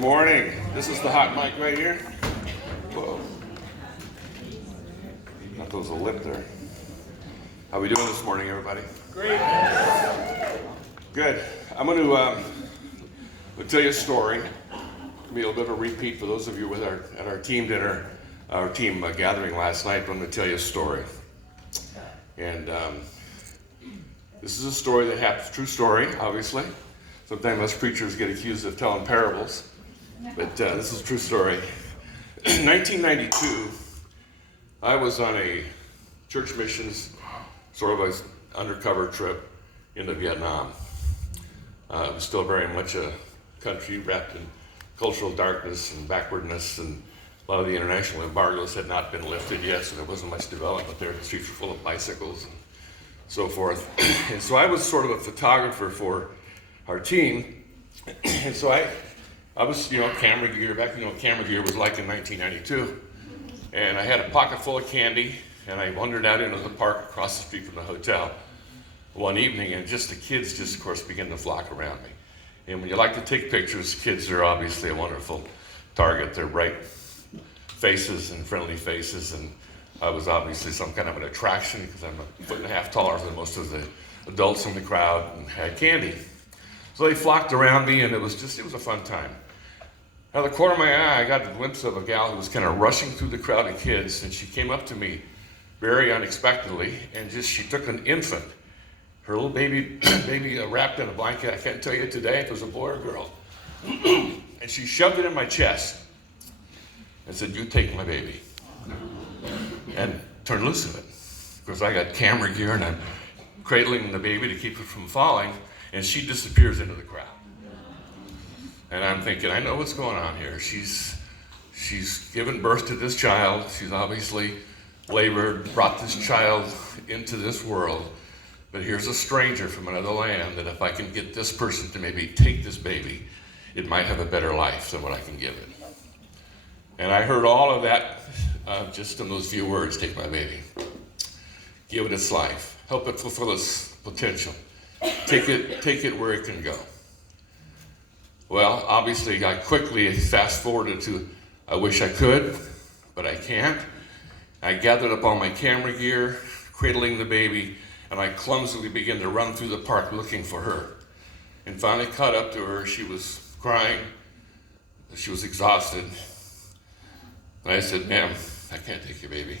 Morning. This is the hot mic right here. Whoa. Thought there was a lip there. How we doing this morning, everybody? Great. Good. I'm going to tell you a story. It'll be a little bit of a repeat for those of you at our team dinner, our team gathering last night. I'm going to tell you a story. And this is a story that happens, true story, obviously. Sometimes us preachers get accused of telling parables, but this is a true story. In 1992, I was on a church missions, sort of an undercover trip into Vietnam. It was still very much a country wrapped in cultural darkness and backwardness, and a lot of the international embargoes had not been lifted yet, so there wasn't much development there. The streets were full of bicycles and so forth. And so I was sort of a photographer for our team, and so I was, camera gear, back what camera gear was like in 1992, and I had a pocket full of candy, and I wandered out into the park across the street from the hotel one evening, and just the kids of course, began to flock around me. And when you like to take pictures, kids are obviously a wonderful target. They're bright faces and friendly faces, and I was obviously some kind of an attraction because I'm 1.5 feet taller than most of the adults in the crowd and had candy. So they flocked around me, and it was a fun time. Out of the corner of my eye, I got a glimpse of a gal who was kind of rushing through the crowd of kids, and she came up to me very unexpectedly, and she took an infant, her little baby wrapped in a blanket. I can't tell you today if it was a boy or a girl. And she shoved it in my chest and said, "You take my baby." And turned loose of it. Of course, I got camera gear, and I'm cradling the baby to keep it from falling, and she disappears into the crowd. And I'm thinking, I know what's going on here. She's given birth to this child. She's obviously labored, brought this child into this world. But here's a stranger from another land that if I can get this person to maybe take this baby, it might have a better life than what I can give it. And I heard all of that just in those few words: take my baby. Give it its life. Help it fulfill its potential. Take it where it can go. Well, obviously, I quickly fast forwarded to, I wish I could, but I can't. I gathered up all my camera gear, cradling the baby, and I clumsily began to run through the park looking for her. And finally caught up to her. She was crying. She was exhausted. And I said, "Ma'am, I can't take your baby."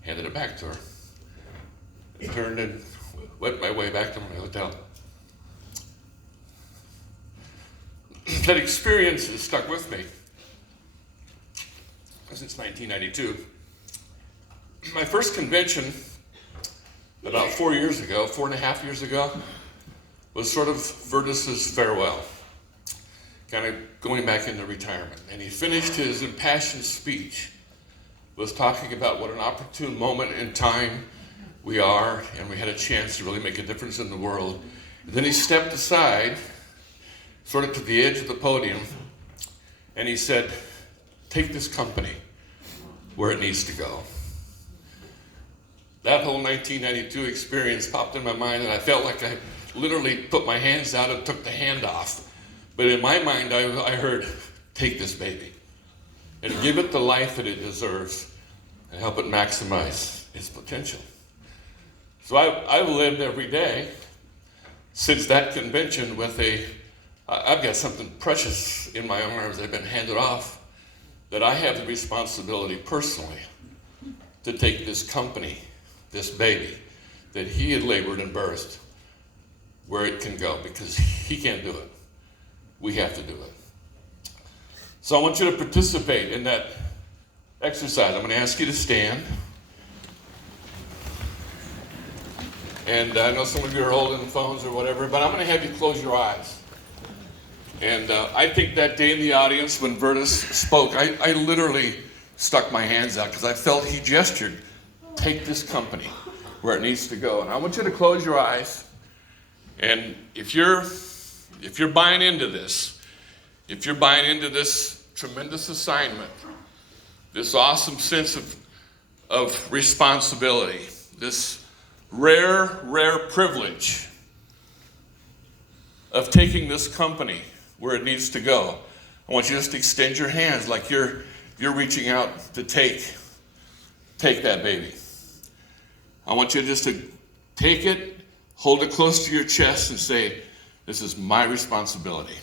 Handed it back to her. I turned and went my way back to my hotel. That experience has stuck with me since 1992. My first convention about 4.5 years ago, was sort of Vertus's farewell, kind of going back into retirement. And he finished his impassioned speech with talking about what an opportune moment in time we are, and we had a chance to really make a difference in the world. And then he stepped aside, sort of to the edge of the podium, and he said, "Take this company where it needs to go." That whole 1992 experience popped in my mind, and I felt like I literally put my hands out and took the hand off. But in my mind, I heard, "Take this baby and give it the life that it deserves and help it maximize its potential." So I've lived every day since that convention with I've got something precious in my arms that I've been handed off, that I have the responsibility personally to take this company, this baby that he had labored and birthed, where it can go, because he can't do it. We have to do it. So I want you to participate in that exercise. I'm going to ask you to stand. And I know some of you are holding phones or whatever, but I'm going to have you close your eyes. And I think that day in the audience when Vertus spoke, I literally stuck my hands out because I felt he gestured, "Take this company where it needs to go." And I want you to close your eyes. And if you're buying into this, if you're buying into this tremendous assignment, this awesome sense of responsibility, this rare privilege of taking this company where it needs to go. I want you just to extend your hands like you're reaching out to take that baby. I want you just to take it, hold it close to your chest and say, this is my responsibility.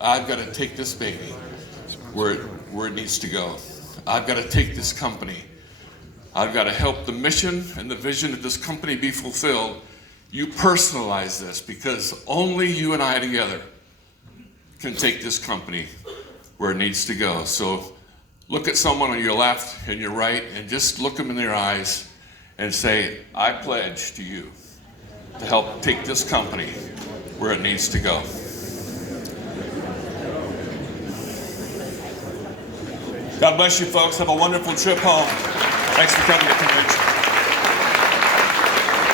I've got to take this baby where it needs to go. I've got to take this company. I've got to help the mission and the vision of this company be fulfilled. You personalize this, because only you and I together can take this company where it needs to go. So look at someone on your left and your right and just look them in their eyes and say, I pledge to you to help take this company where it needs to go. God bless you, folks. Have a wonderful trip home. Thanks for coming to convention.